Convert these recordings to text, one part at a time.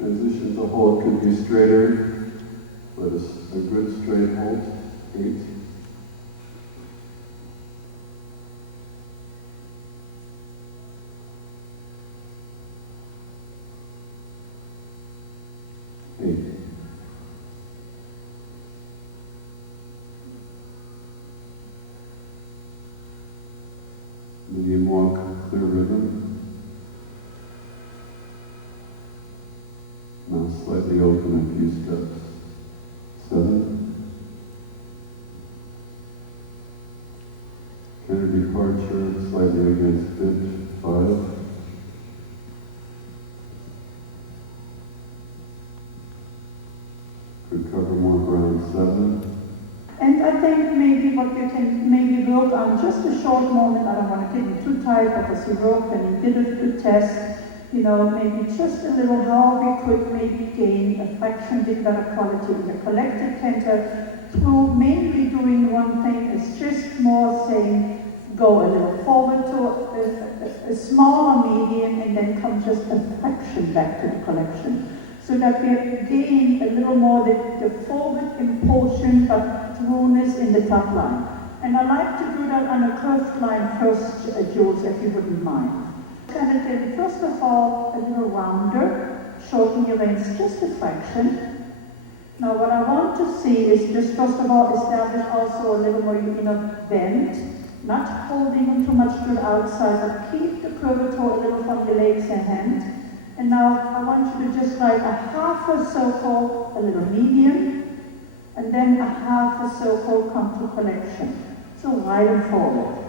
Transition to hold could be straighter, but a good straight hold. 8. Medium walk, clear rhythm. Mouth slightly open a few steps. 7. Canter departure, slightly against pitch. 5. Could cover more ground. 7. And I think maybe what you can maybe work on just a short moment, I don't want to get it too tight, but as you work and you did a good test, maybe just a little how we could maybe gain a fraction bit better quality in the collected canter through mainly doing one thing, is just more saying, go a little forward to a smaller medium and then come just a fraction back to the collection. So that we gain a little more the forward impulsion but throughness in the top line. And I like to do that on a curved line first, Jules, if you wouldn't mind. Kind of then, first of all, a little rounder, shorten your reins just a fraction. Now what I want to see is just first of all establish also a little more bend, not holding too much to the outside, but keep the curvature a little from your legs and hand. And now I want you to just write a half a circle, a little medium, and then a half a circle come to collection. So right and forward.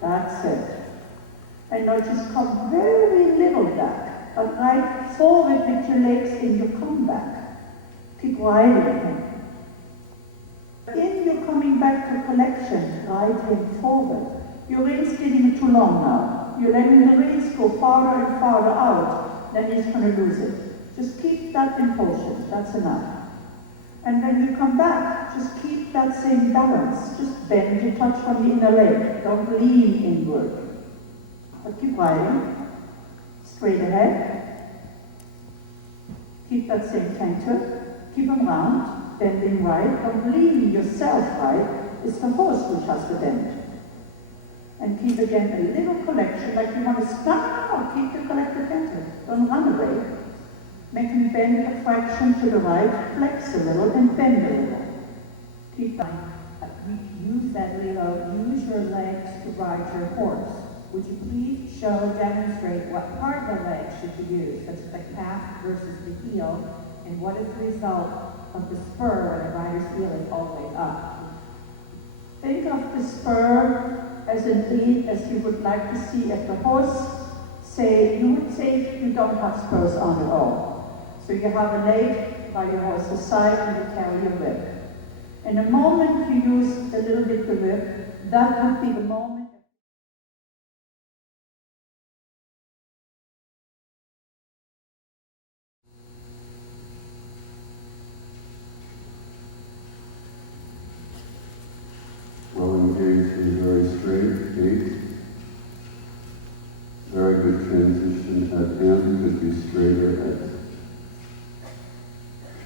That's it. And now just come very little back, but right forward with your legs in your comeback. Keep riding. In your coming back to collection, riding forward. Your reins getting too long now. You're letting the reins go farther and farther out, then you're just going to lose it. Just keep that impulsion, that's enough. And when you come back, just keep that same balance. Just bend your touch from the inner leg. Don't lean inward. But keep riding. Straight ahead. Keep that same canter. Keep them round. Bending right. Don't lean yourself right. It's the horse which has to bend. And keep again a little collection, like you want to stop. No, keep the collective canter. Don't run away. Make them bend a fraction to the right, flex a little, and bend a little. Keep that. Use that, Lilo. Use your legs to ride your horse. Would you please demonstrate what part of the leg should you use, such as the calf versus the heel, and what is the result of the spur when the rider's heel is all the way up? Think of the spur as indeed as you would like to see at the horse. You would say you don't have spurs on at all. So you have a leg by your horse's side and you carry your whip. And the moment you use a little bit the whip, that would be the moment. Well engaged and very straight. 8. Very good transition at M, could be straighter at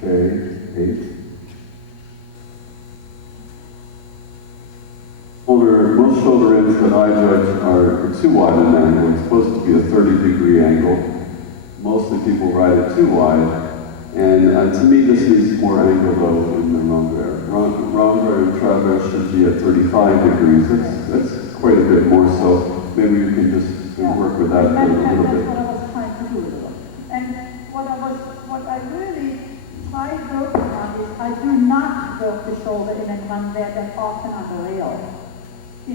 K. 8. Most shoulder ends that I judge are too wide an angle. It's supposed to be a 30-degree angle. Mostly people ride it too wide. And to me, this needs more angle though in the Rockwell. Rockwell and Traverse should be at 35 degrees. That's quite a bit more, so maybe you can just work with that for a little bit. That's what I was trying to do. And what I really try working on is I do not work the shoulder in and run there that often on the rail.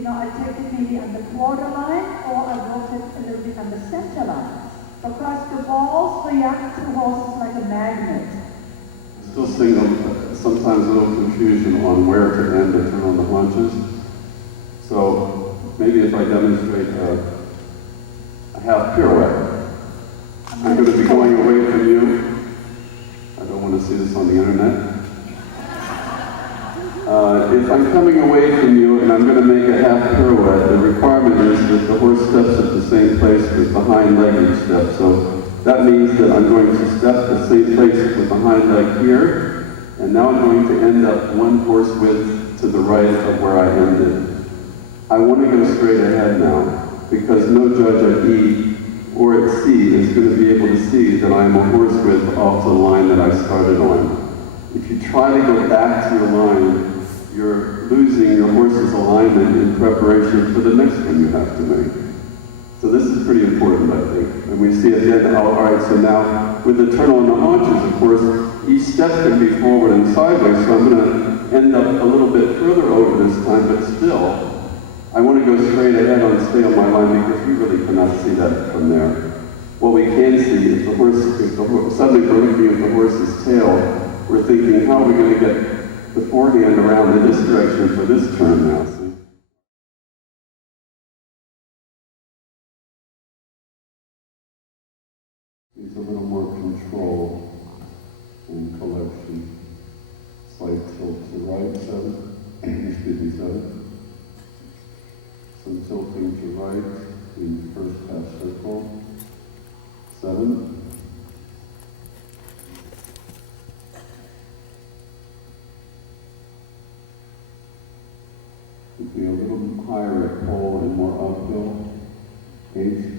I take it maybe on the quarter line or I work it a little bit on the center line. Because the balls react to horses like a magnet. Still seeing sometimes a little confusion on where to end the turn on the haunches. So maybe if I demonstrate a half pirouette. I'm going to be going away from you. I don't want to see this on the internet. If I'm coming away from you and I'm going to make a half pirouette, the requirement is that the horse steps at the same place with the hind leg each step. So That means that I'm going to step the same place with the hind leg here, and now I'm going to end up one horse width to the right of where I ended. I want to go straight ahead now, because no judge at E or at C is going to be able to see that I'm a horse width off the line that I started on. If you try to go back to your line, you're losing your horse's alignment in preparation for the next one you have to make. So this is pretty important, I think. And we see it then, all right, so now with the turn on the haunches, of course, each step can be forward and sideways, so I'm going to end up a little bit further over this time, but still, I want to go straight ahead and stay on my line because we really cannot see that from there. What we can see is suddenly we're looking at the horse's tail, we're thinking, how are we going to get the forehand around in this direction for this turn now? See? Needs a little more control and collection. Slight tilt to right, 7. Excuse me, 7. Some tilting to right in the first half circle. 7. Could be a little higher at pole and more uphill. 8.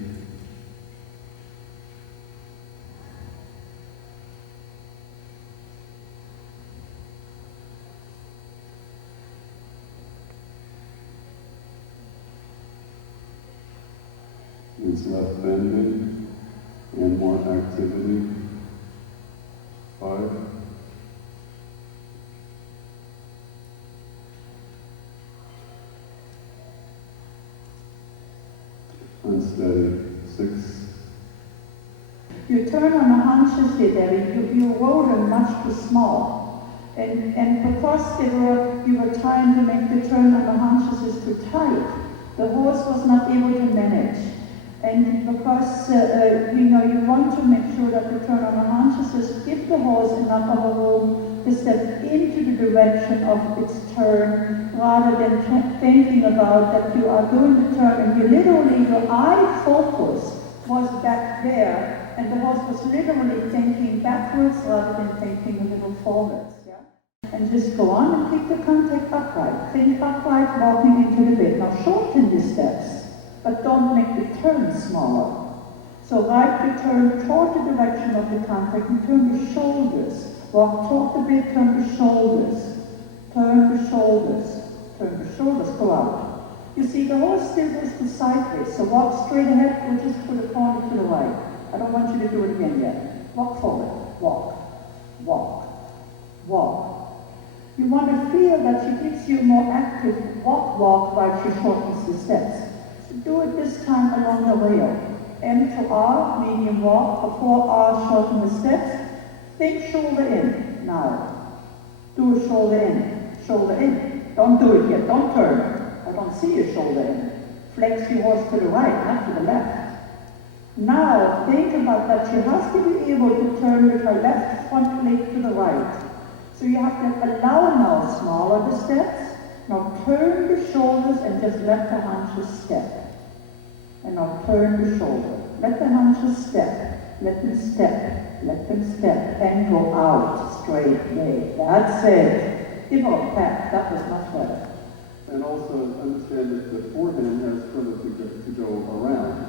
It's left bending and more activity. 5. Unsteady. 6. You turn on the haunches here, Debbie, you rode them much too small. And because you were trying to make the turn on the haunches is too tight, the horse was not able to manage. And because, you want to make sure that the turn on the haunches is give the horse enough of a room to step into the direction of its turn, rather than thinking about that you are going to turn and you literally, your eye focus was back there, and the horse was literally thinking backwards rather than thinking a little forwards. Yeah? And just go on and keep the contact upright. Think upright, walking into the bit. Now shorten the steps, but don't make the turn smaller. So right the turn toward the direction of the contact and turn the shoulders. Walk toward the bit, turn the shoulders. Turn the shoulders. Turn the shoulders, go out. You see, the horse still goes to sideways, so walk straight ahead or just put a corner to the right. I don't want you to do it again yet. Walk forward. Walk. Walk. Walk. You want to feel that she gives you a more active walk while she shortens the steps. So do it this time along the rail. M to R, medium walk. Before R, shorten the steps. Think shoulder in. Now. Do a shoulder in. Shoulder in. Don't do it yet. Don't turn. I don't see your shoulder in. Flex your horse to the right, not to the left. Now, think about that. She has to be able to turn with her left front leg to the right. So you have to allow now smaller the steps. Now turn the shoulders and just let the haunches step. And now turn the shoulder. Let the haunches step. Let them step. Let them step. And go out straight way. That's it. Give her a pat. That was much better. And also understand that the forehand has further to go around.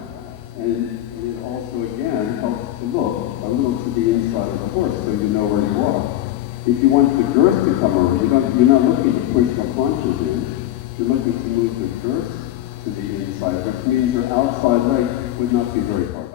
And it also, again, helps to look a little to the inside of the horse so you know where you are. If you want the girth to come over, you're not looking to push the haunches in. You're looking to move the girth to the inside, which means your outside leg would not be very far.